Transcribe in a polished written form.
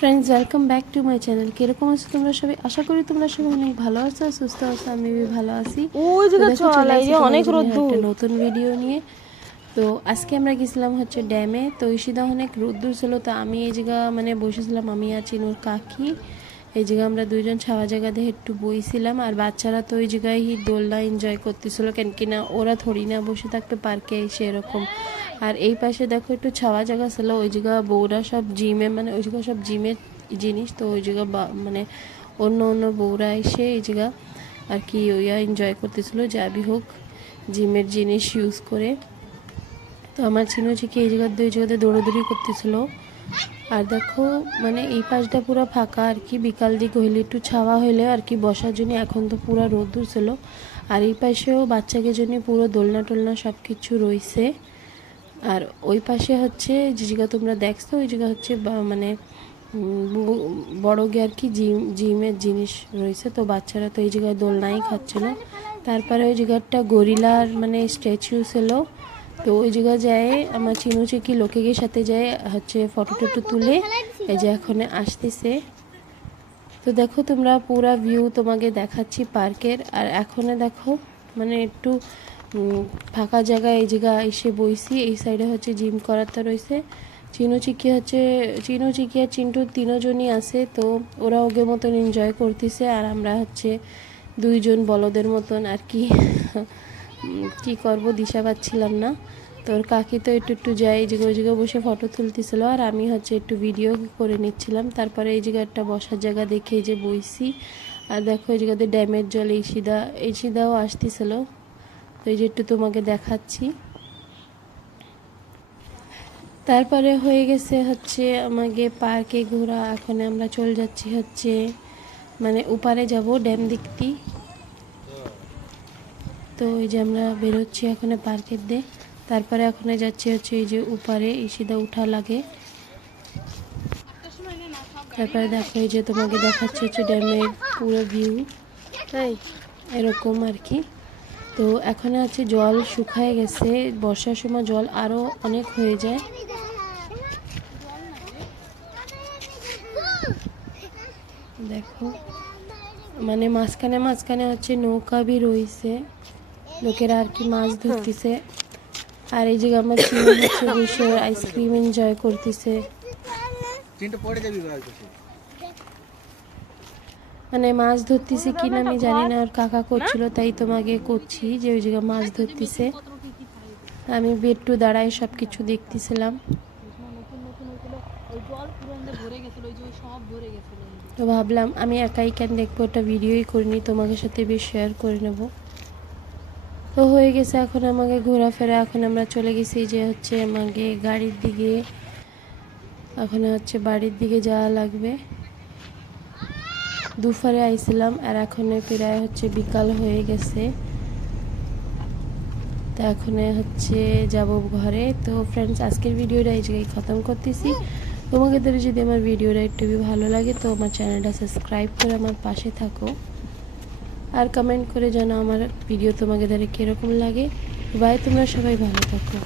Friends, welcome back to my channel. কিরকম আছো তোমরা সবাই? আশা করি তোমরা সবাই অনেক ভালো আছো, সুস্থ আছো। আমি ভালো আছি। চলে আসি অনেক একটা নতুন ভিডিও নিয়ে। তো আজকে আমরা গেছিলাম হচ্ছে ড্যামে। তো ঈশিদা অনেক রোদ্দুর ছিল, তো আমি এই জায়গা মানে বসেছিলাম, আমি আর চিনুর কাকি। এই জায়গায় আমরা দুইজন ছাওয়া জায়গা দিয়ে একটু বইছিলাম, আর বাচ্চারা তো ওই জায়গায় দোলনা এনজয় করতেছিল, কেন কিনা ওরা থরি না বসে থাকবে পার্কে এসে এরকম। আর এই পাশে দেখো একটু ছাওয়া জায়গা ছিল, ওই জায়গা বউরা সব জিমে, মানে ওই জায়গা সব জিমের জিনিস, তো ওই জায়গা মানে অন্য অন্য বউরা এসে এই জায়গা আর কি ওইয়া এনজয় করতেছিল, যাবি হোক জিমের জিনিস ইউজ করে। তো আমার চিনো চিকি এই জায়গাতে ওই জায়গাতে দৌড়াদৌড়ি করতেছিল। আর দেখো মানে এই পাশটা পুরো ফাঁকা আর কি, বিকাল দিক হইলে একটু ছাওয়া হইলে আর কি বসার জন্য, এখন তো পুরো রোদ্দুর ছিল। আর এই পাশেও বাচ্চাকে জন্য পুরো দোলনা টোলনা সব কিছু রয়েছে। আর ওই পাশে হচ্ছে যে জায়গা তোমরা দেখছো ওই জায়গা হচ্ছে মানে বড় গে আর কি জিমের জিনিস রয়েছে। তো বাচ্চারা তো এই জায়গায় দোলনাই খাচ্ছিল। তারপরে ওই জায়গাটা গরিলার মানে স্ট্যাচু ছিল। তো ওই জায়গায় যায় আমার চিনু চিকি লোকের সাথে যায় হচ্ছে ফটো টটো তুলে, এই যে এখন আসতেছে। তো দেখো তোমরা পুরা ভিউ তোমাকে দেখাচ্ছি পার্কের। আর এখন দেখো মানে একটু ফাঁকা জায়গায় এই জায়গা এসে বইছি। এই সাইডে হচ্ছে জিম করাতে রয়েছে। চিনু চিকি আর চিন্টু তিনজনই আছে, তো ওরা ওকে মতন এনজয় করতেছে। আর আমরা হচ্ছে দুইজন বলদের মতন আর কি কি করব দিশা পাচ্ছিলাম না। তোর কাকি তো একটু যাই এই জায়গায় বসে ফটো তুলতেছিল, আর আমি হচ্ছে একটু ভিডিও করে নিচ্ছিলাম। তারপরে এই জায়গাটা বসার জায়গা দেখে যে বইছি। আর দেখো এই জায়গাতে ড্যামের জল ঈশিদাও আসতেছিল। তো এই যে একটু তোমাকে দেখাচ্ছি। তারপরে হয়ে গেছে হচ্ছে আমাকে পার্কে ঘোরা। এখন আমরা চলে যাচ্ছি হচ্ছে মানে উপারে যাব ড্যাম দিকটি। তো এই যে আমরা বেরোচ্ছি এখন পার্কের দিয়ে। তারপরে এখন যাচ্ছি হচ্ছে এই যে উপারে ঈশিদা উঠা লাগে। তারপরে দেখো এই যে তোমাকে দেখাচ্ছি হচ্ছে ড্যামের পুরো ভিউ, তাই এরকম আর কি। তো এখন হচ্ছে জল শুকায় গেছে, বর্ষার সময় জল আরো অনেক হয়ে যায়। দেখো মানে মাঝখানে হচ্ছে নৌকা বি রয়েছে, লোকেরা আর কি মাছ ধরতেছে। আর এই জায়গা আমার ছিল হচ্ছে বসে আইসক্রিম এনজয় করতেছে। মানে মাছ ধরতেছে কিনা আমি জানি না, আর কাকা করছিল তাই তোমাকে করছি যে ওই জায়গায় মাছ ধরতেছে। আমি একটু দাঁড়ায় সব কিছু দেখতেছিলাম। তো ভাবলাম আমি একাই কেন দেখবো, ওটা ভিডিওই করিনি, তোমাদের সাথে বেশ শেয়ার করে নেব। তো হয়ে গেছে এখন আমাকে ঘোরাফেরা। এখন আমরা চলে গেছি যে হচ্ছে আমাকে গাড়ির দিকে, এখন হচ্ছে বাড়ির দিকে যাওয়া লাগবে। দুপুরে আইছিলাম আর এখন প্রায় হচ্ছে বিকাল হয়ে গেছে। তো এখন হচ্ছে যাব ঘরে। তো ফ্রেন্ডস, আজকের ভিডিওটা এই জায়গায় খতম করতেছি। তোমাদের যদি আমার ভিডিওটা একটু ভালো লাগে তো আমার চ্যানেলটা সাবস্ক্রাইব করে আমার পাশে থাকো, আর কমেন্ট করে জানাও আমার ভিডিও তোমাদের কীরকম লাগে। বাই, তোমরা সবাই ভালো থাকো।